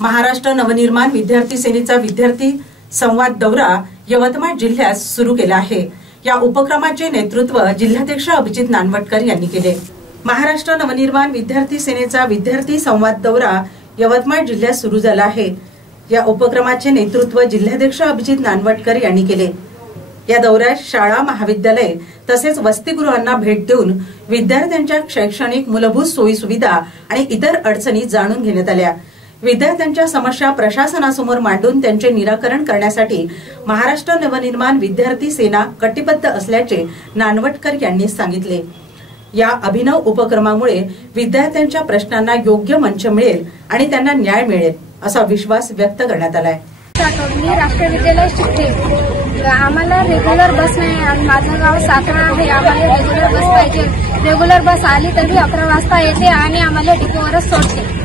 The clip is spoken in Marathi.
महाराष्ट्र नवनिर्माण विद्यार्थी सेनेचा विद्यार्थी संवाद दौरा यवतमाळ जिल्ह्यात सुरू केला आहे। या उपक्रमाचे नेतृत्व जिल्हाध्यक्ष अभिजित नानवटकर यांनी केले। महाराष्ट्र नवनिर्माण विद्यार्थी सेनेचा विद्यार्थी संवाद दौरा यवतमाळ जिल्ह्यात सुरू झाला आहे। या उपक्रमाचे नेतृत्व जिल्हाध्यक्ष अभिजित नानवटकर यांनी केले। या दौऱ्यात शाळा, महाविद्यालय तसेच वसतिगृहांना भेट देऊन विद्यार्थ्यांच्या शैक्षणिक मूलभूत सोयी सुविधा आणि इतर अडचणी जाणून घेण्यात आल्या। विद्यार्थ्यांच्या समस्या प्रशासनासमोर मांडून त्यांचे निराकरण करण्यासाठी महाराष्ट्र नवनिर्माण विद्यार्थी सेना कटिबद्ध असल्याचे नानवटकर यांनी सांगितले। या अभिनव उपक्रमामुळे विद्यार्थ्यांच्या प्रश्नांना योग्य मंच मिळेल आणि त्यांना न्याय मिळेल असा विश्वास व्यक्त करण्यात आलाय। मी राष्ट्रीय विद्यालय शिकते। आम्हाला रेग्युलर बस नाही आणि माझं गाव साखरा आहे। आम्हाला रेग्युलर बस पाहिजे। रेग्युलर बस आली तरी 11 वाजता येते आणि आम्हाला डिपोवरच सोडते।